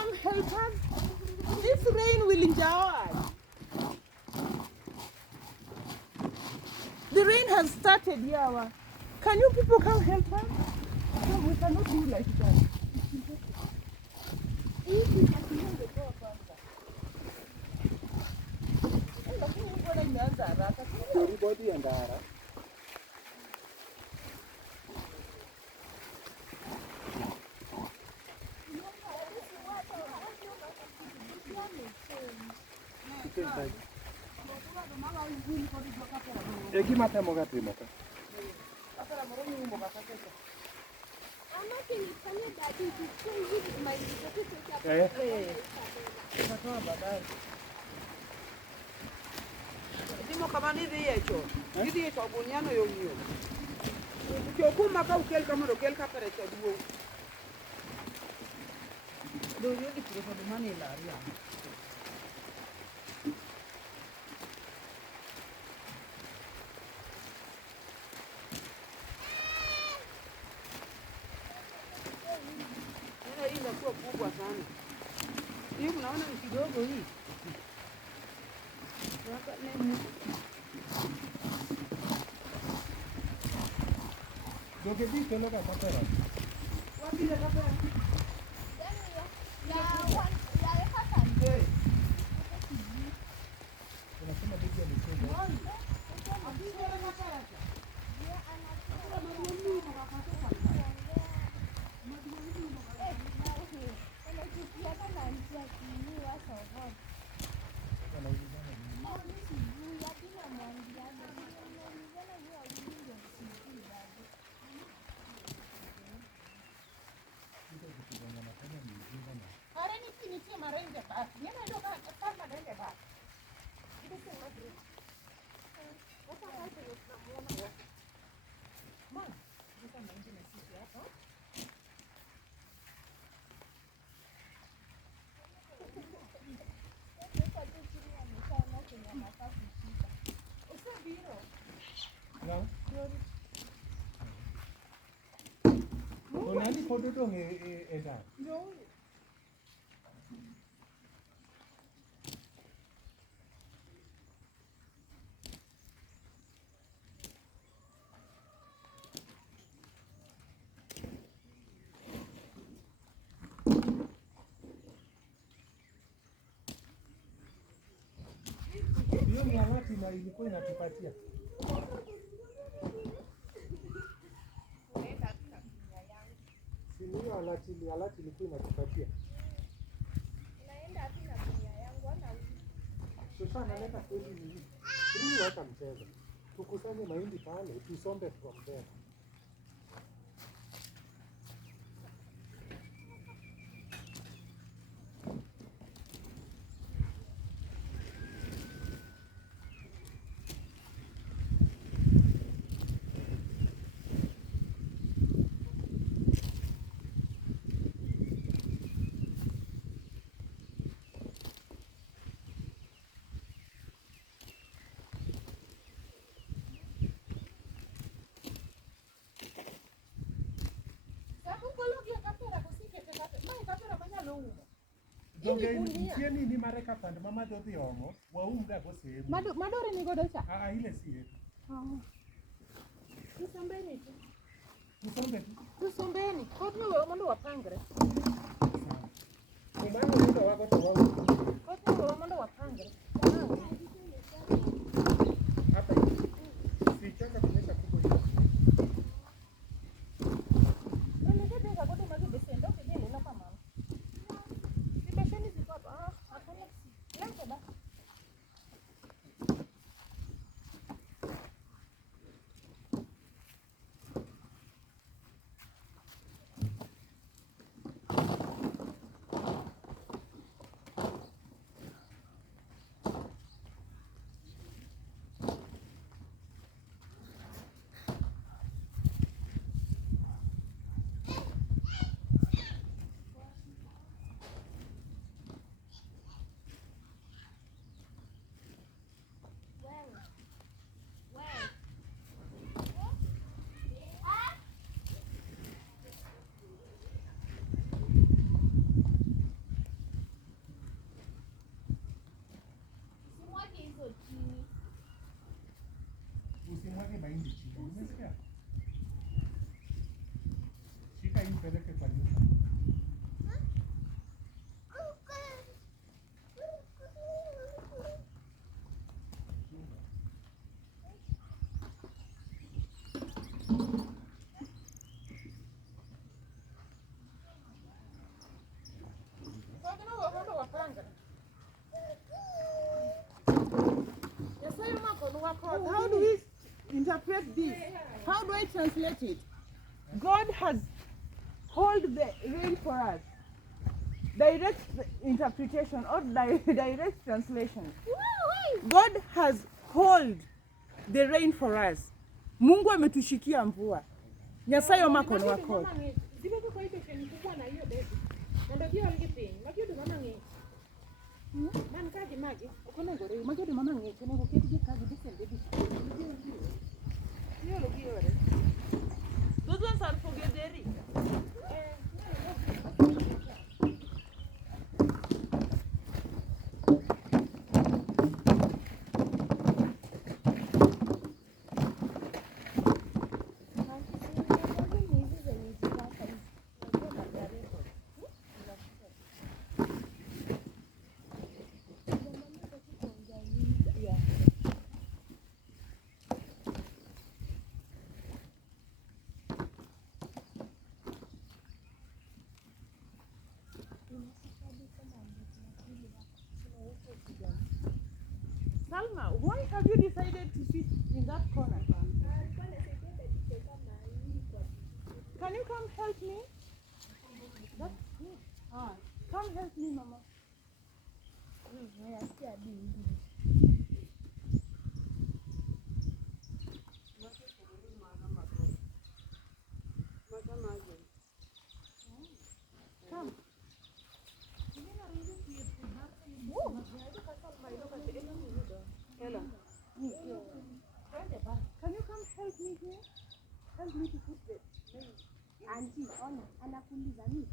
come help us? This rain will injure us. The rain has started here. Can you people come help us? No, we cannot do like that. Everybody and Dara. Egimata mogati mata. Dimo kama ni hicho. Gidi hicho bunyano yo hiyo. Ukikuma ka ukel kama ukel ka pere cha duo. Do yo di pro do mani la ria. Hii inakuwa kubwa sana. Hii unaona ni kidogo hii. Hapa nini? Doge di kelo ka kapera. Wapi ile kapera? Ya kaka ndio. Unasema bibi amecheza. Hapo ile kapera. Nani podo dong eda. Hiyo ni alati na ilikuwa inatupatia. Hiyo alati ilikuwa inatupatia. Naenda wapi na dunia yangu ana Sasa analeta kweli nini? Hii weka mchezo. Tukusanye mahindi pale, tusombe from there. Tieni ni mareka pande mama dodhi omo, waumga go sehemu. Madore ni godo cha. Ile si yetu. Tusombeni tu. Tusombeni. Kodni mondo wapangre. Kumano ndio wako tuwao. Kodni mondo wapangre. Hapa hivi. Sichaka kunyesha kubwa hivi. Usimwage mahindi chini. Umesikia? Shika hii peleke kwa nyumba. How do we interpret this? How do I translate it? God has held the rain for us. Direct interpretation or direct translation. God has held the rain for us. Mungu ametushikia mvua. Nyasaye makono wako. Those ones are for Gederi. Salma, why have you decided to sit in that corner? Can you come help me? Come help me, Mama. Come. Can you come help me here? Help me to put the nail. Auntie, ona, anakuuliza mimi.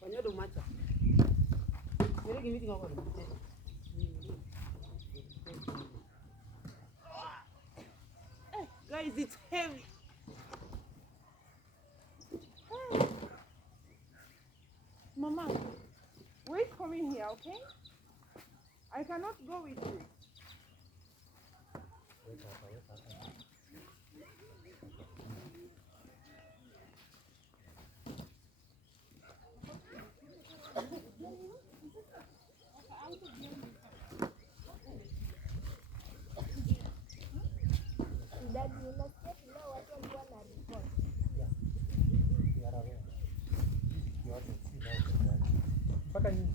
Panyodo macha. Mere gini tinggal kau. Guys, it's heavy. Mama, wait for me here, okay? I cannot go with you. Dadi, unasikia leo watu walikuwa na report. Mpaka nini?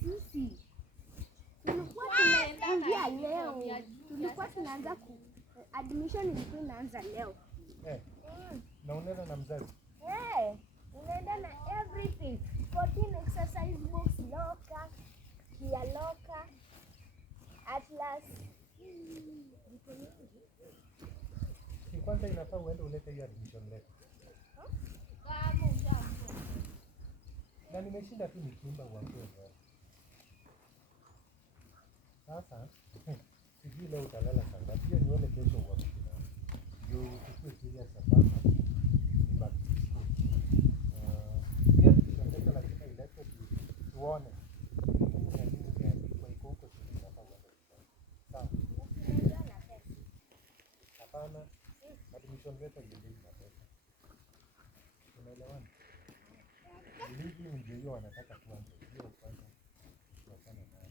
Sisi tulikuwa tunaanza leo, tulikuwa tunaanza admission ilikuwa inaanza leo. Na unaenda na mzazi? Unaenda na everything. 14 exercise books, locker, gear locker, atlas. Kwanza inafaa uende ulete hiyo admission letter. Na nimeshinda tu nikiimba uambie wewe. Sasa sijui leo utalala saa ngapi. Hiyo ni wale kesho uamke na ndio uchukue serious hapa. But pia tukisema lazima ilete tuone. Na nini imeandikwa iko huko chini hapa uende. Sawa. Hapana. Admission letter ndio na pesa. Unaelewana? Hivi ndio hiyo wanataka tuanze. Hiyo kwanza tuachane nayo.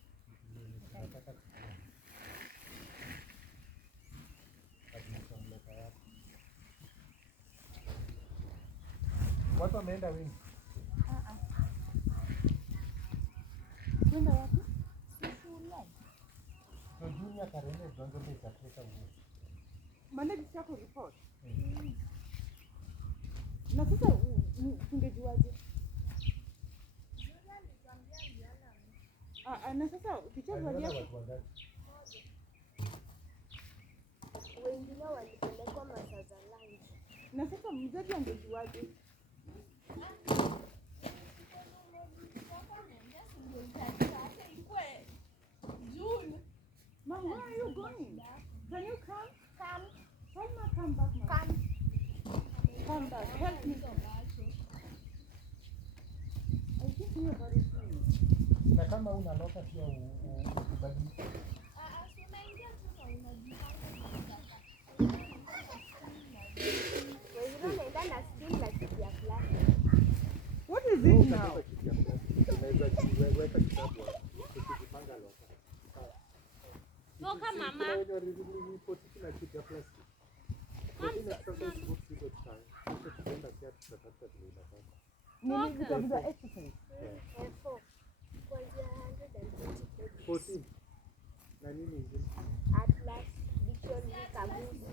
Tunataka tuone. Admission letter yako. Watu wameenda wengi. Kwenda wapi? So junior karende ndio ndio itatreka huko. Manage chako report. Na sasa tungejuaje? Na sasa ukichagua yako Wengine walipelekwa masaa za lunch. Na sasa mzazi angejuaje? Mom, where are you going? Can you come? Come. Salma, come back, Mom. Come. Come back. Help me. I think you are very free. Na kama unaloka pia ubadilishe. What is it now? Weka kitabu ukijipanga loka. Loka mama. Ripoti kila kitu ya plastic. Lakini exercise books hizo tutaenda. Sisi tutaenda pia tutatafuta vile inafanya. Nini vitabu za exercise? F4. Kuanzia 120 pages. 14. Na nini ingine? Atlas, dictionary, kamusi.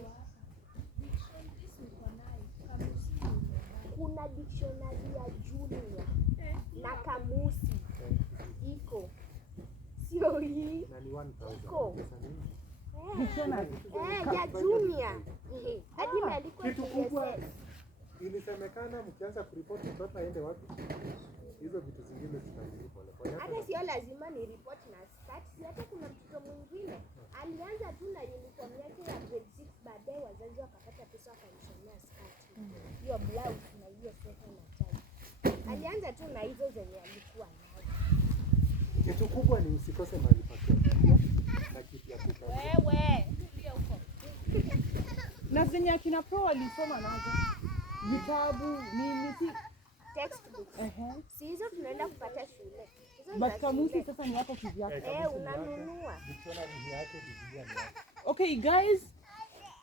Kuna dictionary ya junior na kamusi iko, sio hii Na ni 1000. iko Pesa nyingi. Dictionary. ya junior. Hadi imeandikwa Kitu kubwa TSS. ilisemekana mkianza kuripoti mtoto aende wapi? Hizo vitu zingine zitarudi pole pole. Hata sio lazima ni report na start. Hata kuna mtoto mwingine alianza tu na uniform yake ya grade 6, baadaye wazazi wakapata pesa wakamshonea skirt. Hiyo blouse na hiyo sweta na tai. Alianza tu na hizo zenye alikuwa nazo. Kitu kubwa ni usikose mahali pa kuangalia na kitu ya kukaa. Wewe, tulia huko. Na zenye akina Pro walisoma nazo. Vitabu, nini si? Textbooks. Si hizo tunaenda kupata shule. Hizo But za kamusi shule. sasa ni yako kivyako. Unanunua. Dictionary ni yake, Biblia ni yake. Okay, guys,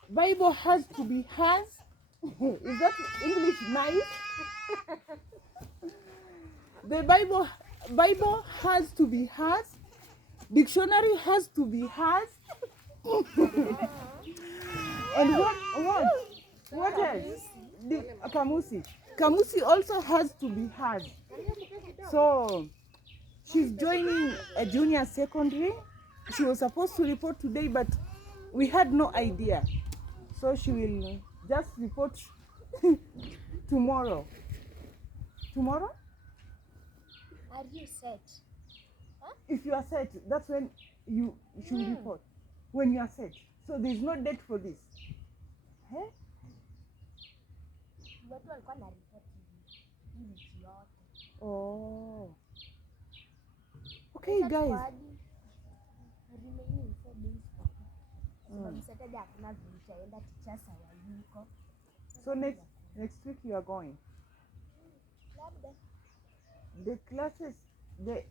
Bible has to be hers. Is that English nice? The Bible has to be hers. Dictionary has to be hers. And what else? Kamusi. Kamusi also has to be hers. So she's joining a junior secondary. She was supposed to report today, but we had no idea. So she will just report tomorrow. Tomorrow? Are you set? If you are set, that's when you should report. When you are set. So there is no date for this. Eh? Watu walikuwa na report hii wiki yote. Oh. Okay, guys. Remaining 4 days. Sababu Saturday hakuna vile itaenda, teachers hawayuko. So next week you are going. Labda. The classes, the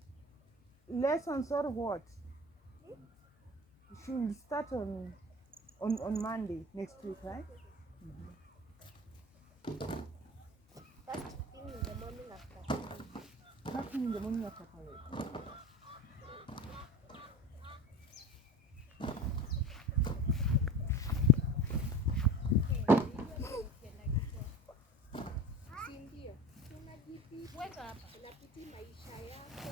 lessons or what? Should start on Monday next week, right? First thing in the morning after school. Nothing in the morning after college. Si ndio? Weka hapa. Unapiti maisha yako.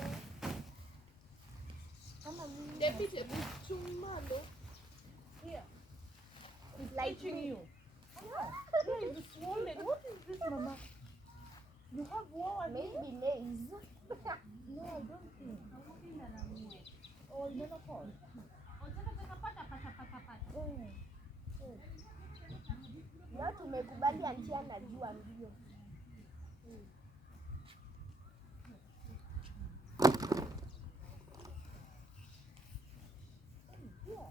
Kama mimi. Debit chumalo. Here. It's like Teaching you. Yeah, it's swollen. What is this, Mama? You have one. maybe nails. No, I don't think. Oh, you never call. Leo tumekubali anti anajua mbio. Yeah,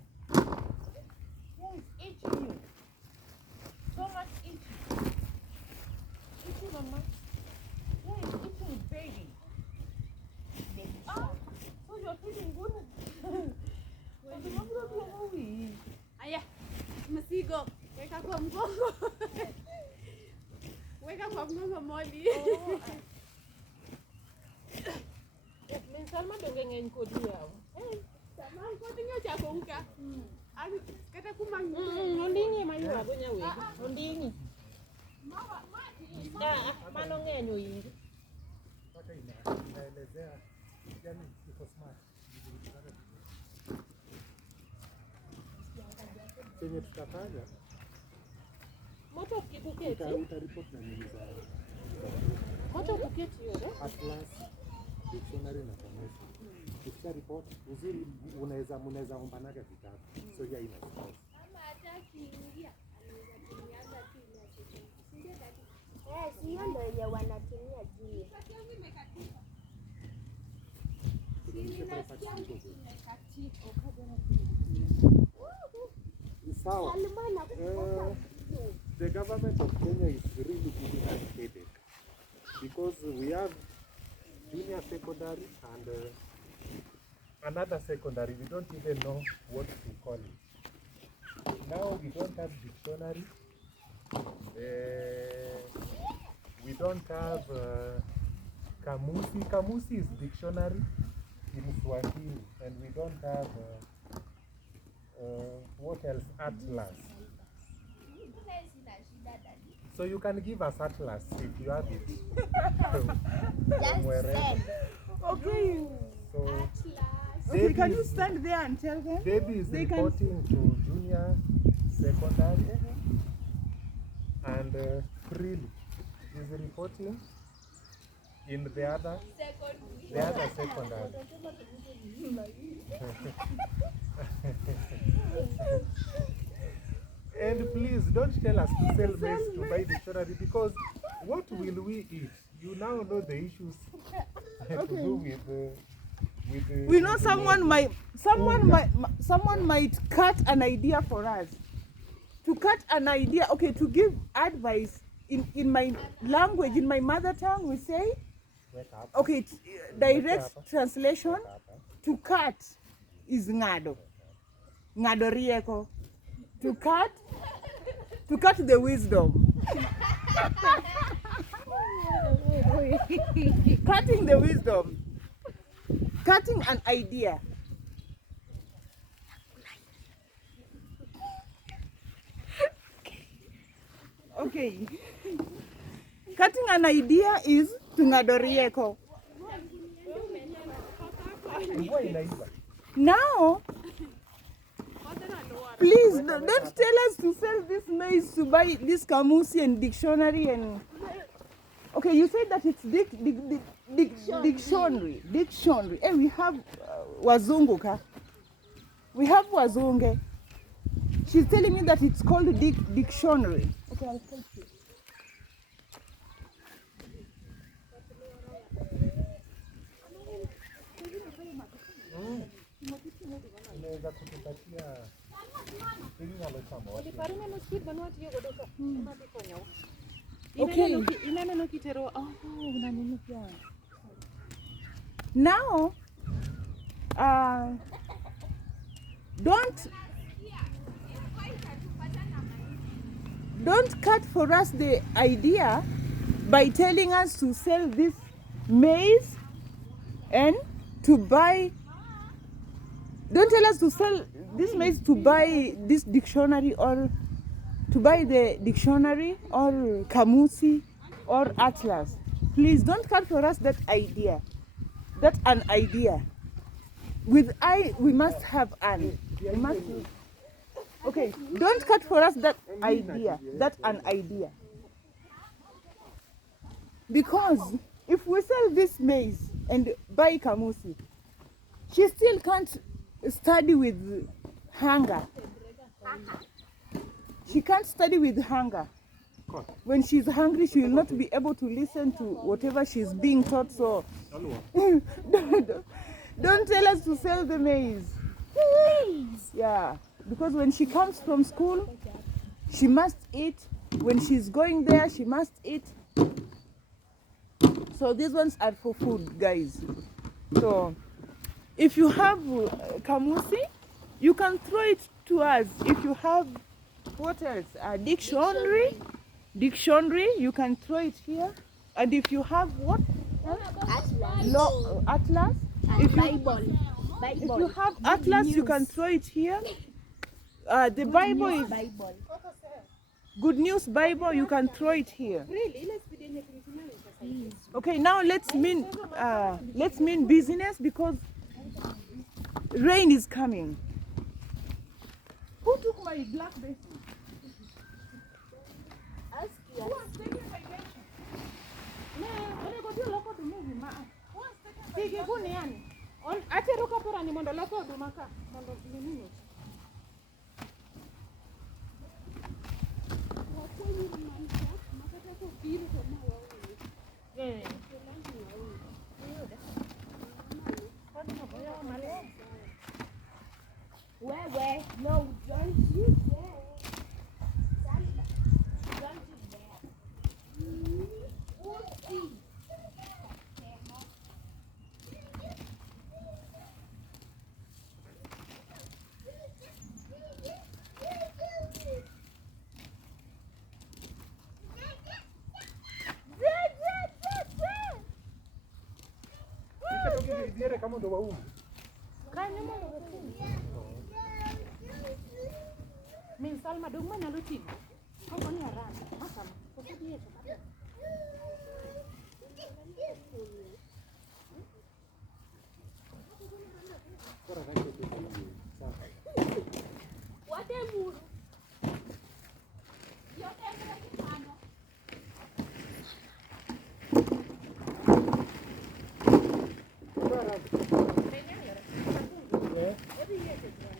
it's itching you. So much itching. Itching, Mama. Yeah, it's itching, baby. Ah, so you're feeling good. Aya, mzigo weka kwa mgongo. Weka kwa mgongo Molly. Salma donge ng'eny kod yaw. Sama ko tinyo chako uka. Kata kuma Ondingi maywago nyawegi. Ondingi. Mano ng'eny oingi. Mpaka inaelezea yani iko smart. Chenye tutafanya Moto Utaripoti na nini za Atlas, dictionary na kamusi. Ukisha report, uzuri unaweza ombanaga vitabu. So yeah, ina stress. Sio ndio yenye wanatumia juu. Sawa. The government of Kenya is really giving us headache because we have junior secondary and another secondary. We don't even know what to call it. Now we don't have dictionary. We don't have kamusi. Kamusi is dictionary in Swahili, and we don't have what else? Atlas. So you can give us Atlas if you have it. Just send. Okay. So Okay, can you stand there and tell them? Debbie is reporting to junior secondary, and Prilly is reporting in the other secondary. And please don't tell us to sell maize to buy dictionary, because what will we eat? You now know the issues to do with We know someone might cut an idea for us. To cut an idea, okay, to give advice in my language, in my mother tongue, we say, okay, direct translation, to cut is ngado. Ngado rieko. To cut the wisdom. Cutting the wisdom. Cutting an idea. Okay. Cutting an idea is tungadorieko. Now, please don't tell us to sell this maize to buy this kamusi and dictionary and. Okay, you said that it's dictionary. Hey, we have wazungu ka. We have wazunge. She's telling me that it's called dictionary. Okay, I'll help you. Okay. Now, don't cut for us the idea by telling us to sell this maize and to buy. Don't tell us to sell this maize to buy this dictionary or to buy the dictionary or kamusi or atlas. Please don't cut for us that idea. That's an idea. With I, we must have an. We must. Okay, don't cut for us that idea. That's an idea. Because if we sell this maize and buy kamusi, she still can't study with hunger. She can't study with hunger. When she's hungry, she will not be able to listen to whatever she's being taught. So don't tell us to sell the maize. Yeah, because when she comes from school, she must eat. When she's going there, she must eat. So these ones are for food, guys. So if you have kamusi, you can throw it to us. If you have what else? Dictionary, you can throw it here. And if you have what? Atlas. If you have Atlas, you can throw it here. The Bible is Good News Bible. You can throw it here. Okay, now let's mean business, because rain is coming. Who took my black basin? Yes. Sikikuni yani. Atero kapera ni mondo loko oduma ka. Mondo nini. Wewe, no, don't you dare. Santa, don't you dare. Usi. Ikatoke diere kama ndo waume. Kanyo mondo watim. Min Salma dong manyalo ting'o. Koko ni aranda. Masama. Koko diye to kata. Kora kacho tu sawa. Watemuru. Yote mbele kitano. Kora rada. Eh? Every year to grow.